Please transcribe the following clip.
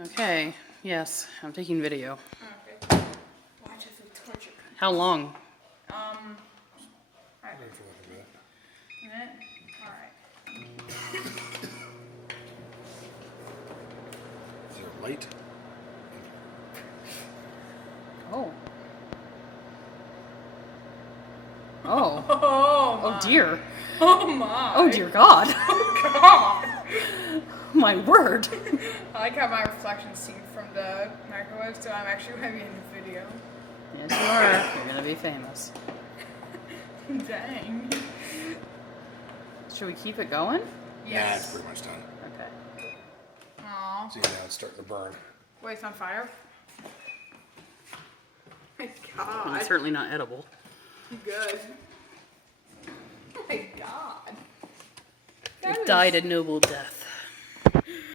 Okay, yes, I'm taking video. Okay. Watch as we torture. How long? Alright. Wait for like a bit. Minute? Alright. Is there a light? Oh. Oh. Oh my. Oh dear. Oh my. Oh dear God. Oh god. My word. I like how my reflection's seen from the microwave, so I'm actually going to be in the video. Yes, you are. You're gonna be famous. Dang. Should we keep it going? Yeah, it's pretty much done. Okay. Aw. See, now it's starting to burn. Wait, it's on fire? My Well, god. it's certainly not edible. Good. Oh my god. That It is- died a noble death.